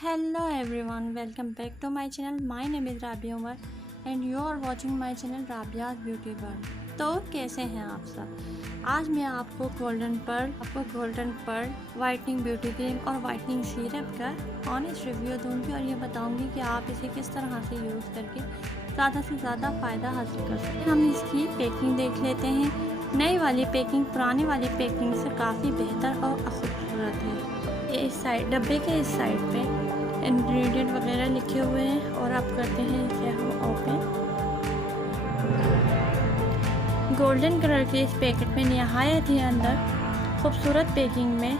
Hello everyone, welcome back to my channel. My name is Rabia Umar and you are watching my channel Rabia's Beauty World. तो कैसे हैं आप सब? आज मैं आपको golden pearl whitening beauty cream और वाइटनिंग सीरप का ऑनेस्ट रिव्यू दूंगी और ये बताऊंगी कि आप इसे किस तरह से यूज़ करके ज़्यादा से ज़्यादा फ़ायदा हासिल कर सकते हैं। हम इसकी पैकिंग देख लेते हैं। नई वाली पैकिंग पुरानी वाली पैकिंग से काफ़ी बेहतर और खूबसूरत है। इस साइड डब्बे के इस साइड पे इंग्रेडिएंट वगैरह लिखे हुए हैं और आप करते हैं इसे हम ओपन। गोल्डन कलर के इस पैकेट में नहायत ही अंदर खूबसूरत पैकिंग में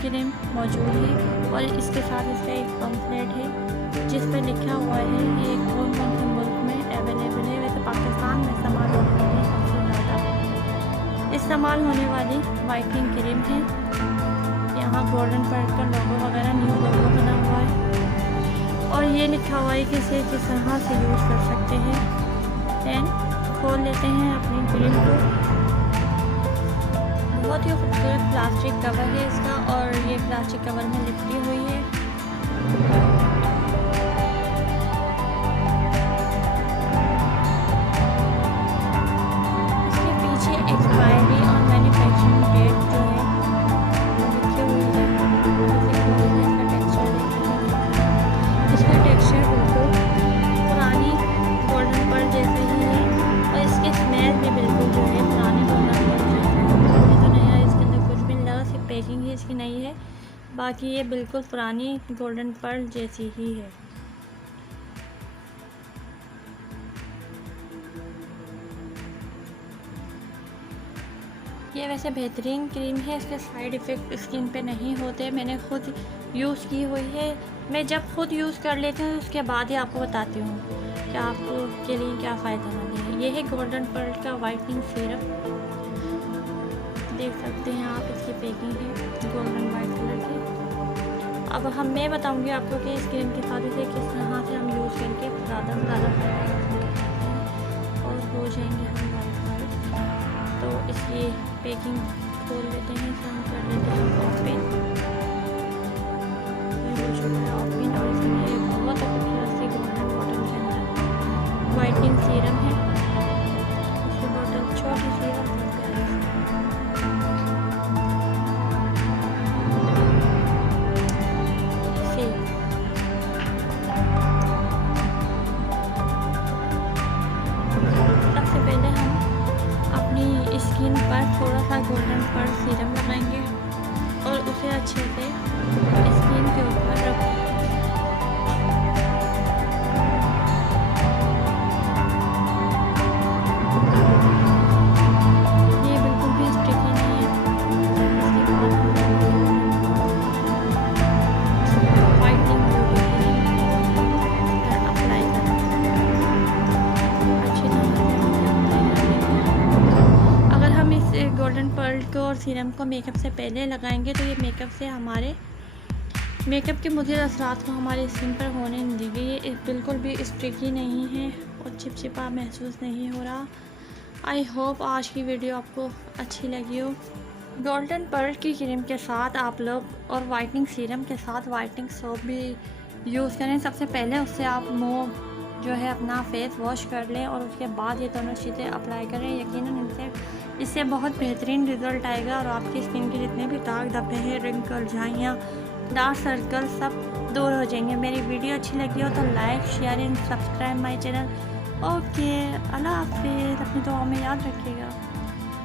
क्रीम मौजूद है और इसके साथ इसका एक पम्फलेट है जिस पर लिखा हुआ है ये कौन कौन से मुल्क में अवेलेबल है। वैसे पाकिस्तान में इस्तेमाल होने वाली सबसे ज़्यादा इस्तेमाल होने वाली वाइटनिंग क्रीम है। यहाँ गोल्डन पर्ल का लोगो वगैरह न्यू लोगो बना हुआ है और ये लिखा हुआ है कि इसे किस तरह से यूज़ कर सकते हैं। देन खोल लेते हैं अपनी क्रीम को। बहुत ही खूबसूरत प्लास्टिक कवर है इसका और ये प्लास्टिक कवर में लिपटी हुई है। इसके पीछे एक्सपायरी और मैन्युफैक्चरिंग डेट जो है लिखी हुई है। इसका टेक्सचर बिल्कुल पुरानी गोल्डन पर्ल जैसे ही है और इसकी स्मेल भी बिल्कुल जो है पुरानी गोल्डन पर्ल जैसे है। तो नया इसके अंदर कुछ भी नहीं लगा, सिर्फ पैकिंग ही इसकी नई है, बाकी ये बिल्कुल पुरानी गोल्डन पर्ल जैसी ही है। ये वैसे बेहतरीन क्रीम है, इसके साइड इफ़ेक्ट स्किन पे नहीं होते। मैंने खुद यूज़ की हुई है। मैं जब खुद यूज़ कर लेती हूँ उसके बाद ही आपको बताती हूँ कि आपको के लिए क्या फ़ायदेमंद है। ये है गोल्डन पर्ल का वाइटनिंग सीरप, देख सकते हैं आप। इसकी पैकिंग है गोल्डन वाइट कलर की। अब मैं बताऊँगी आपको कि इस क्रीम के साथ इसे किस तरह से हम यूज़ करके ज़्यादा से ज़्यादा फ़ायदा हासिल कर सकते हैं और हो जाएंगे हम वाइट। तो इसकी पैकिंग खोल लेते हैं, इसे हम कर लेते हैं ओपन। ओपन और इसमें एक बहुत खूबसूरत सी गोल्डन बॉटल के अंदर वाइटनिंग सीरम है। इसकी बॉटल छोटी सी है और प्यारी सी। सबसे पहले हम अपनी स्किन पर थोड़ा सा गोल्डन पर्ल सीरम लगाएंगे और उसे अच्छे से स्किन के ऊपर रख ये बिल्कुल भी स्टिकी नहीं है। इसके बाद वाइटनिंग ब्यूटी क्रीम अप्लाई करेंगे अच्छी तरह से अप्लाई करेंगे। अगर हम इस गोल्डन पर्ल को और सीरम को मेकअप से पहले लगाएंगे तो ये मेकअप से हमारे मेकअप के मुज़िर असरात को हमारी स्किन पर होने नहीं देगी। ये बिल्कुल भी स्टिकी नहीं है और चिपचिपा महसूस नहीं हो रहा। आई होप आज की वीडियो आपको अच्छी लगी हो। गोल्डन पर्ल की क्रीम के साथ आप लोग और वाइटनिंग सीरम के साथ वाइटनिंग सोप भी यूज़ करें। सबसे पहले उससे आप मुँह जो है अपना फेस वॉश कर लें और उसके बाद ये दोनों चीज़ें अप्लाई करें। यकीनन इससे बहुत बेहतरीन रिज़ल्ट आएगा और आपकी स्किन के जितने भी दाग धब्बे हैं, रिंकल, झाइयाँ, डार्क सर्कल सब दूर हो जाएंगे। मेरी वीडियो अच्छी लगी हो तो like, share and subscribe my channel. Okay, अल्लाह हाफिज़। अपनी दुआ में याद रखिएगा।